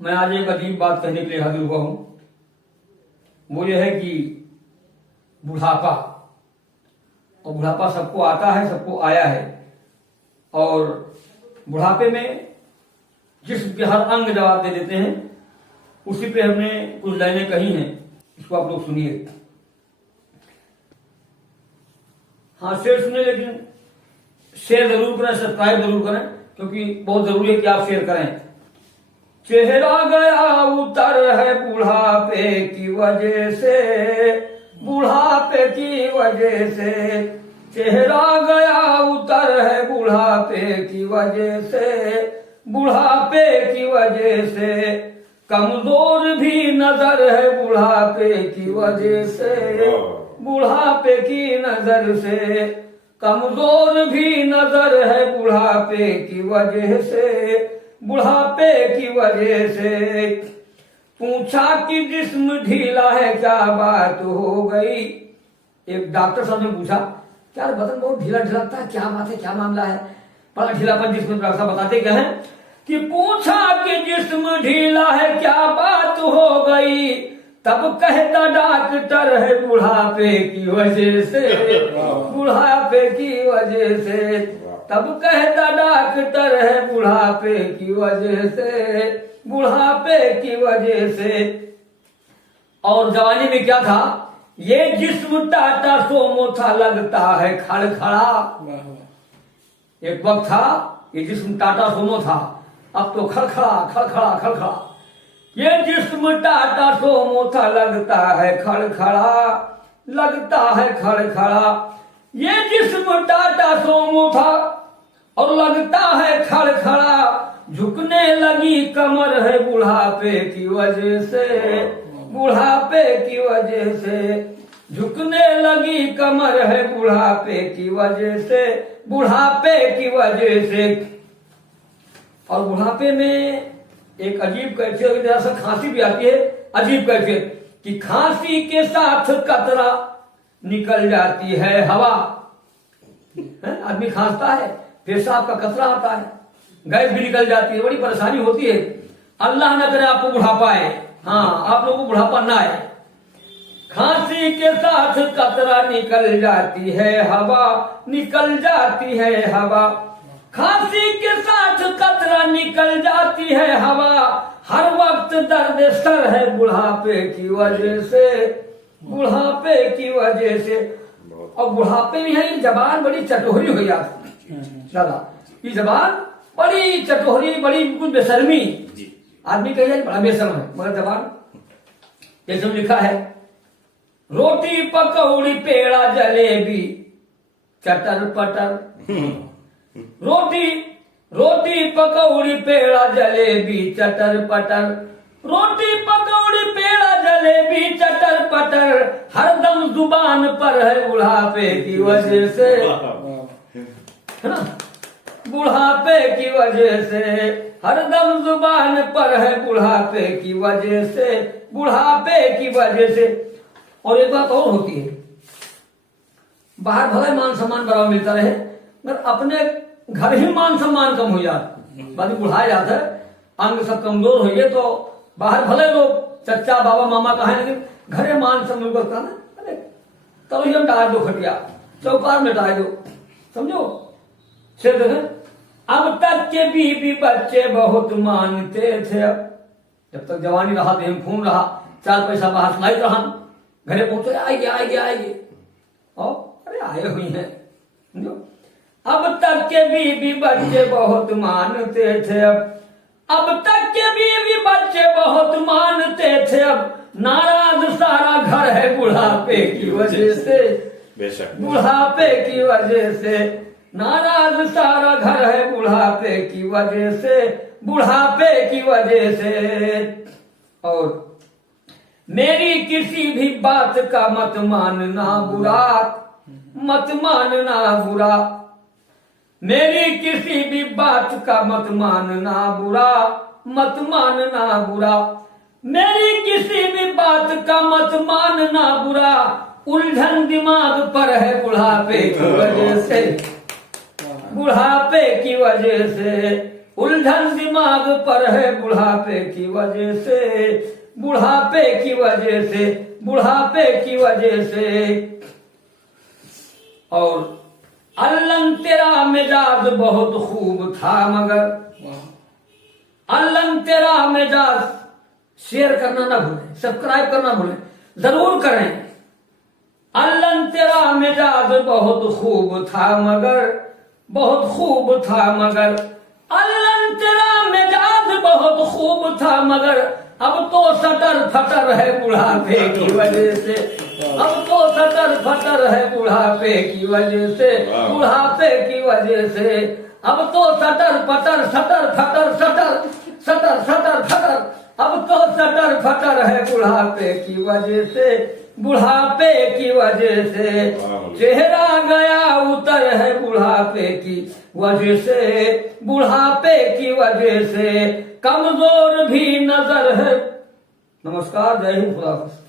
मैं आज एक अजीब बात कहने के लिए हाजिर हुआ हूं। वो ये है कि बुढ़ापा, और बुढ़ापा सबको आता है, सबको आया है। और बुढ़ापे में जिस्म के हर अंग जवाब दे देते हैं। उसी पे हमने कुछ लाइनें कही हैं, इसको आप लोग सुनिए। हाँ, शेर सुने, लेकिन शेयर जरूर करें, सब्सक्राइब जरूर करें, क्योंकि बहुत जरूरी है कि आप शेयर करें। चेहरा गया उतर है बुढ़ापे की वजह से, बुढ़ापे की वजह से। चेहरा गया उतर है बुढ़ापे की वजह से, बुढ़ापे की वजह से। कमजोर भी नजर है बुढ़ापे की वजह से, बुढ़ापे की नजर से। कमजोर भी नजर है बुढ़ापे की वजह से, बुढ़ापे की वजह से। पूछा कि जिस्म ढीला है क्या बात हो गई। एक डॉक्टर साहब ने पूछा, क्या बदन बहुत ढीला ढीला लगता है, क्या बात है, क्या मामला है। बड़ा ढीलापन जिस्म, डॉक्टर साहब बताते क्या है कि पूछा कि जिस्म ढीला है क्या बात हो गई। तब कहता डॉक्टर है बुढ़ापे की वजह से, बुढ़ापे की वजह से। तब कहता डॉक्टर है बुढ़ापे की वजह से, बुढ़ापे की वजह से। और जवानी में क्या था, ये जिस्म टाटा सोमो था, लगता है खड़खड़ा। एक वक्त था ये जिस्म टाटा सोमो था, अब तो खड़खड़ा खड़खड़ा खड़खड़ा। ये जिस्म टाटा सोमो था, लगता है खड़खड़ा, लगता है खड़खड़ा। ये जिस्म टाटा सोमो था और लगता है खड़खड़ा। झुकने लगी कमर है बुढ़ापे की वजह से, बुढ़ापे की वजह से। झुकने लगी कमर है बुढ़ापे की वजह से, बुढ़ापे की वजह से। और बुढ़ापे में एक अजीब कैफियत, जरा सा खांसी भी आती है, अजीब कैफियत कि खांसी के साथ कतरा निकल जाती है हवा। आदमी खांसता है, पेशाब का कतरा आता है, गैस भी निकल जाती है, बड़ी परेशानी होती है। अल्लाह न करे आपको बुढ़ापा आए, हाँ, आप लोगों को बुढ़ापा ना आए। खांसी के साथ कतरा निकल जाती है हवा, निकल जाती है हवा। खांसी के साथ कतरा निकल जाती है हवा। हर वक्त दर्द सर है बुढ़ापे की वजह से, बुढ़ापे की वजह से। और बुढ़ापे में है जबान बड़ी चटोरी हो जाती है, दादा ये जबान बड़ी चटोरी, बड़ी बिल्कुल बेशर्मी। आदमी कहे बड़ा बेशर्म है, मगर जबान जैसे लिखा है, रोटी पकौड़ी पेड़ा जलेबी चटर पटर। रोटी पकौड़ी पेड़ा जलेबी चटर पटर। रोटी पकौड़ी पेड़ा जलेबी चटर पटर। हरदम जुबान पर है बुढ़ापे की वजह से, है ना, बुढ़ापे की वजह से। हरदम जुबान पर है बुढ़ापे की वजह से, बुढ़ापे की वजह से। और एक बात और होती है, बाहर भले मान सम्मान बराबर मिलता रहे, मगर अपने घर ही मान सम्मान कम हो जाता, बाद में बुढ़ाया जाता है, अंग सब कमजोर हो गए, तो बाहर भले लोग चचा बाबा मामा कहा है, लेकिन घरे मान सम्मान करता ना, अरे तभी हम डाल दो खटिया, चौकार में डाल दो, समझो। फिर देखें, अब तक के बीबी बच्चे बहुत मानते थे। जब तक जवानी रहा, देह खून रहा, चार पैसा बाहर सुनाई रहा, घरे पहुंचे आएंगे आएंगे आएंगे, और अरे आए हुई हैं, समझो। अब तक के बीबी बच्चे बहुत मानते थे, अब तक के बीबी बच्चे बहुत मानते थे। अब नाराज सारा घर है बुढ़ापे की वजह से, बुढ़ापे की वजह से। नाराज सारा घर है बुढ़ापे की वजह से, बुढ़ापे की वजह से। और मेरी किसी भी बात का मत मानना बुरा, मत मानना बुरा। मेरी किसी भी बात का मत मानना बुरा, मत मानना बुरा। मेरी किसी भी बात का मत मानना बुरा। उलझन दिमाग पर है बुढ़ापे की वजह से, बुढ़ापे की वजह से। उलझन दिमाग पर है बुढ़ापे की वजह से, बुढ़ापे की वजह से, बुढ़ापे की वजह से। और अल्लन तेरा मिजाज बहुत खूब था मगर, अल्लन तेरा मिजाज। शेयर करना ना भूलें, सब्सक्राइब करना भूलें, जरूर करें। अल्लन तेरा मिजाज बहुत खूब था मगर, बहुत खूब था मगर, अल्लन तेरा मिजाज बहुत खूब था मगर, अब तो सटर फटर है बुढ़ापे की वजह से, अब तो सटर फटर है बुढ़ापे की वजह से, बुढ़ापे की वजह से। अब तो सटर फटर, सटर फटर, सटर सटर सटर फटर, अब तो सटर फटर है बुढ़ापे की वजह से, बुढ़ापे की वजह से। चेहरा गया उतर है बुढ़ापे की वजह से, बुढ़ापे की वजह से। कमजोर भी नजर है। नमस्कार, जय हिंद, खुदा हाफिज।